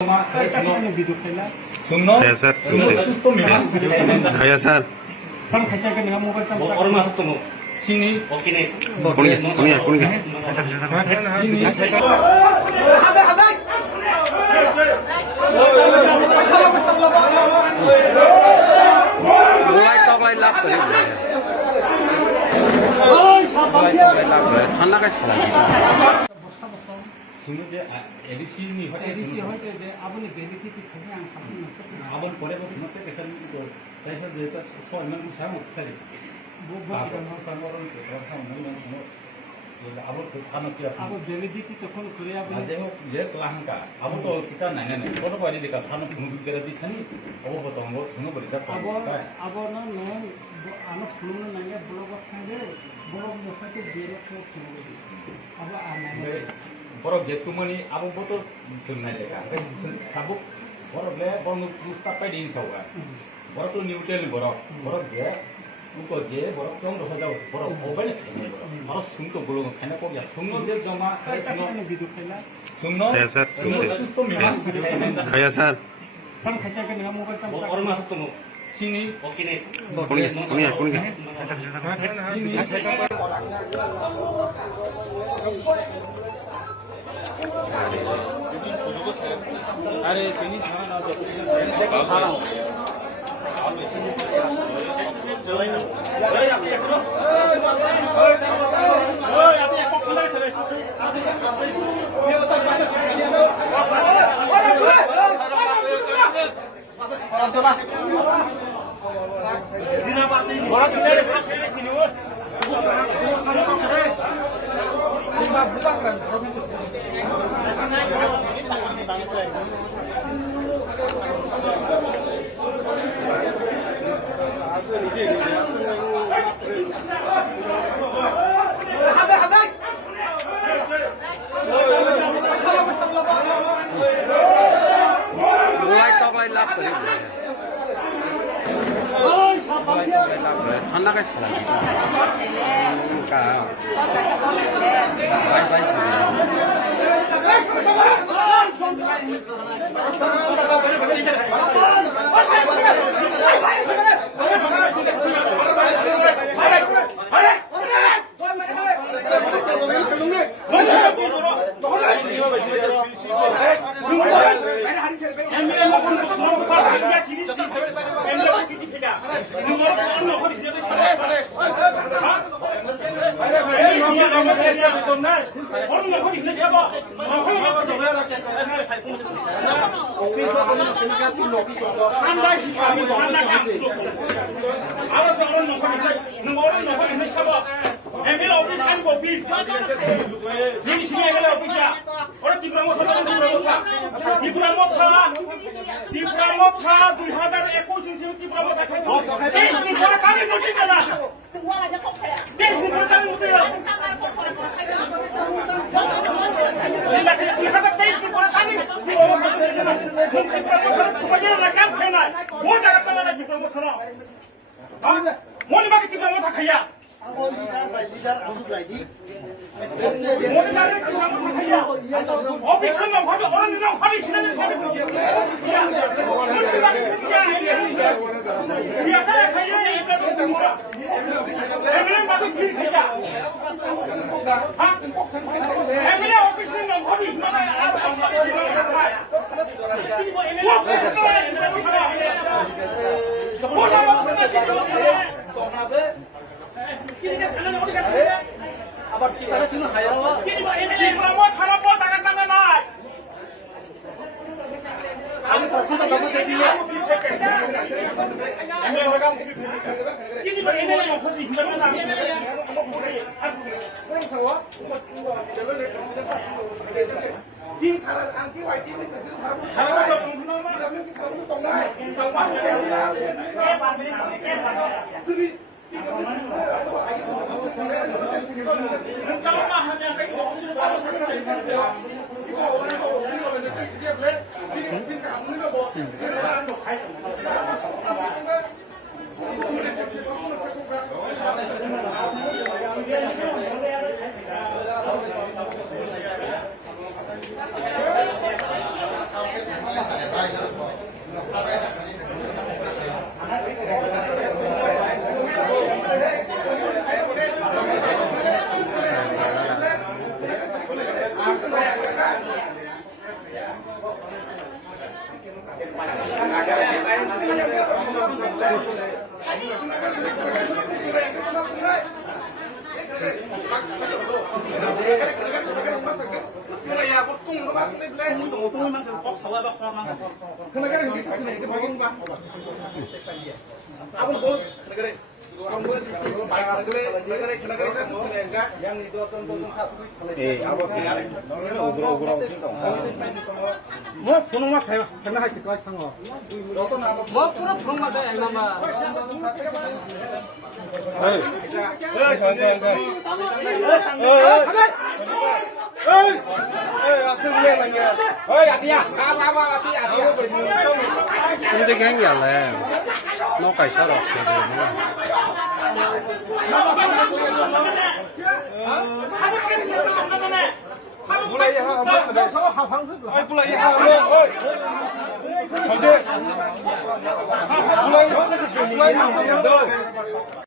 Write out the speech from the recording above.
सुनो sir sir और मास तुम सिनी ओके ने कुनिया mulai tok lain lap tadi ঠান্ডা কাছে শুনো যে এডিসি নি হয় যে আপনি বেনিফিট থাকে আম সামনে আবার পরে বসনতে পেশাল তো তাইসা যে তো ফর্মাল সামনে সারি বসিকাম সামরন তো প্রথম নন আবার তো সামনে কি আবার বেনিফিট তখন করে আপনি যে যে ক্লাহাঙ্কা আবার তো কিতা নাই না কত পারি দেখা সামনে ভূমি করে দিছানি অবহ তো আমরা শুনো বলি স্যার আবার না নন আনো ফুলন নাঙ্গে ব্লগ থাকে ব্লগ মফাতে দিয়ে রাখো শুনো আবার আনা borok je tumani abu botol sunai deka kabu borok le borok musta pai din sawa borok tu neutral borok je uko je borok tong roha jao borok obane khene borok sung to bolo khene ko ya sung de jama suno bidu khela suno suno susto mena aya sir tam khaisa ke na mobile tam or ma to sini oke ne kunia sini अरे तेनी खाना ना देखो खाना mulai tok lain lap tadi ঠান্ডা কাছে không tính anh nhận là nó cày sao được thì nó